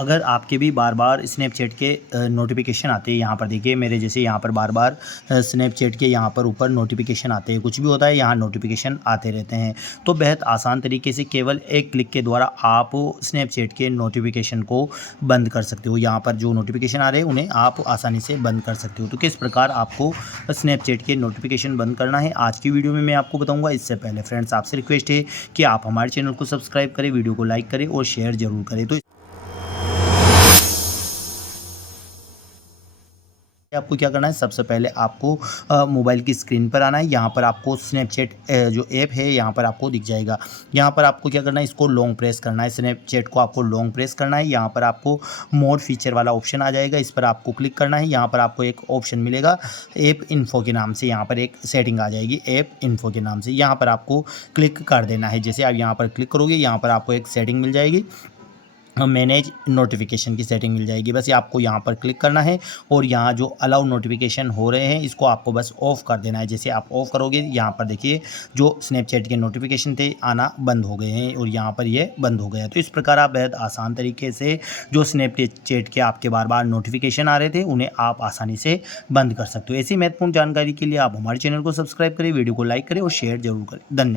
अगर आपके भी बार-बार स्नैपचैट के नोटिफ़िकेशन आते हैं, यहाँ पर देखिए मेरे जैसे यहाँ पर बार-बार स्नैपचैट के यहाँ पर ऊपर नोटिफ़िकेशन आते हैं, कुछ भी होता है यहाँ नोटिफ़िकेशन आते रहते हैं। तो बेहद आसान तरीके से केवल एक क्लिक के द्वारा आप स्नैपचैट के नोटिफ़िकेशन को बंद कर सकते हो। यहाँ पर जो नोटिफ़िकेशन आ रहे हैं उन्हें आप आसानी से बंद कर सकते हो। तो किस प्रकार आपको स्नैपचैट के नोटिफ़िकेशन बंद करना है, आज की वीडियो में मैं आपको बताऊँगा। इससे पहले फ्रेंड्स आपसे रिक्वेस्ट है कि आप हमारे चैनल को सब्सक्राइब करें, वीडियो को लाइक करें और शेयर ज़रूर करें। तो आपको क्या करना है, सबसे पहले आपको मोबाइल की स्क्रीन पर आना है। यहाँ पर आपको स्नैपचैट जो ऐप है यहाँ पर आपको दिख जाएगा। यहाँ पर आपको क्या करना है, इसको लॉन्ग प्रेस करना है। स्नैपचैट को आपको लॉन्ग प्रेस करना है। यहाँ पर आपको मोर फीचर वाला ऑप्शन आ जाएगा, इस पर आपको क्लिक करना है। यहाँ पर आपको एक ऑप्शन मिलेगा ऐप इन्फो के नाम से, यहाँ पर एक सेटिंग आ जाएगी ऐप इन्फो के नाम से। यहाँ पर आपको क्लिक कर देना है। जैसे आप यहाँ पर क्लिक करोगे, यहाँ पर आपको एक सेटिंग मिल जाएगी, मैनेज नोटिफिकेशन की सेटिंग मिल जाएगी। बस ये आपको यहाँ पर क्लिक करना है और यहाँ जो अलाउ नोटिफिकेशन हो रहे हैं इसको आपको बस ऑफ़ कर देना है। जैसे आप ऑफ़ करोगे, यहाँ पर देखिए जो स्नैपचैट के नोटिफिकेशन थे आना बंद हो गए हैं और यहाँ पर ये बंद हो गया। तो इस प्रकार आप बेहद आसान तरीके से जो स्नैपचैट के आपके बार बार नोटिफिकेशन आ रहे थे उन्हें आप आसानी से बंद कर सकते हो। ऐसी महत्वपूर्ण जानकारी के लिए आप हमारे चैनल को सब्सक्राइब करें, वीडियो को लाइक करें और शेयर जरूर करें। धन्यवाद।